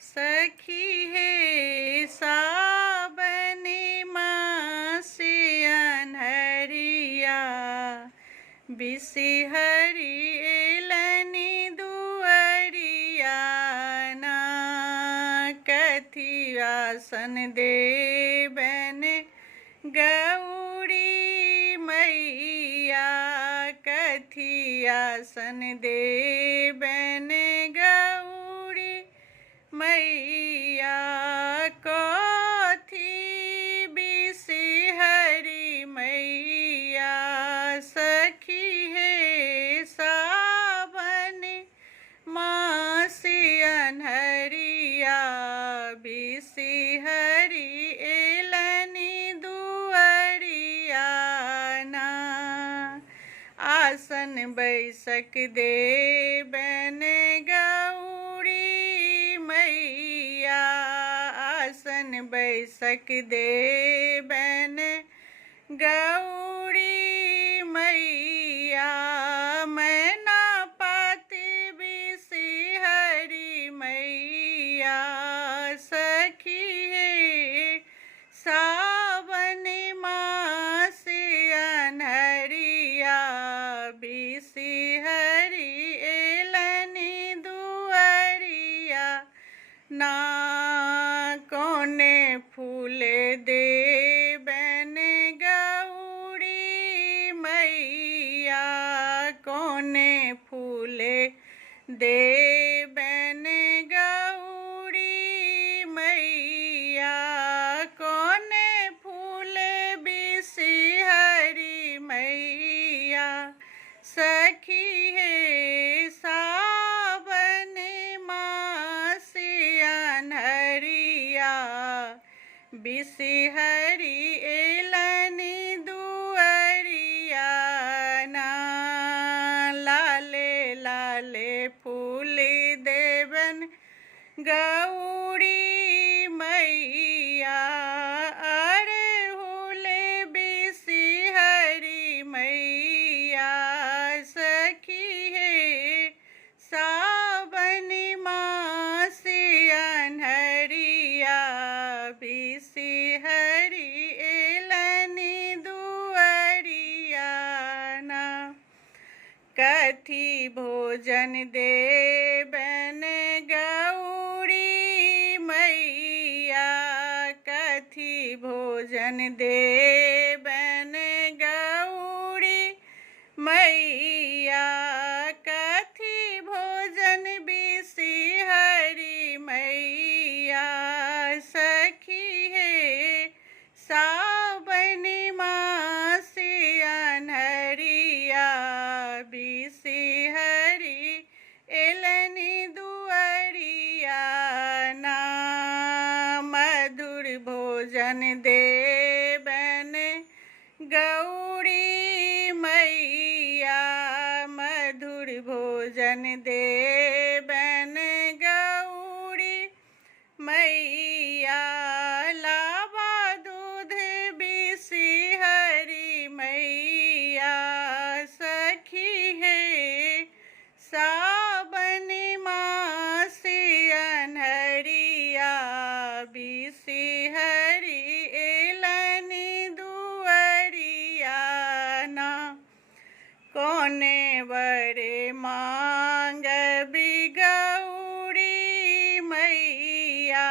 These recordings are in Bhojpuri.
सखी हे सावन मास अनहरिया बिसिहरी एलनी दुअरिया ना कथी आसन देबन गौरी मैया कथी आसन देबन गौरी मैया कथी बिसिहरी मैया सखी हे सावन मास अनहरिया बिसिहरी एलनी दुअरिया ना आसन बैसक देबन गौरी मैया आसन बैसक देबन गौरी मैया मैना पाती बिसिहरी मैया सखी हे सावन मास अनहरिया बिसिहरी एलनी दुअरिया ना कोने फूल देबन गौरी मैया कोने फूल देबन गौरी मैया कोने फूल बिसिहरी मैया सखी हे सावन मास अनहरिया बिसिहरी एलनी दुअरिया ना लाले लाले फूल देबन गौरी मैया अड़हुल बिसिहरी मैया सखी हे सावन मास अनहरिया बिसिहरी एलनी दुअरिया ना कथी भोजन देबन गौरी मैया कथी भोजन देबन गौरी मैया कथी भोजन बिसिहरी मैया सखी हे सावन मास अनहरिया बिसिहरी एलनी दुअरिया ना मधुर भोजन देबन गौरी मैया मधुर भोजन देबन गौरी मैया लावा दूध बिसिहरी मैया सखी हे सावन मास अनहरिया बिसिहरी एलनी दुअरिया ना कोने बड़े मांग गौरी मैया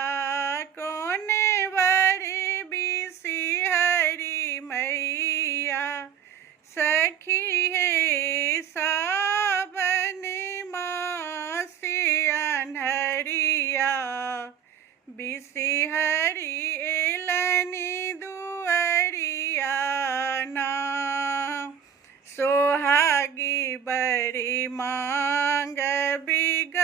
कोने बड़े बिसिहरी मैया सखी हे सावन मास अनहरिया बिसिहरी एलनी दुअरिया ना सोहागी बड़ी मांग बिग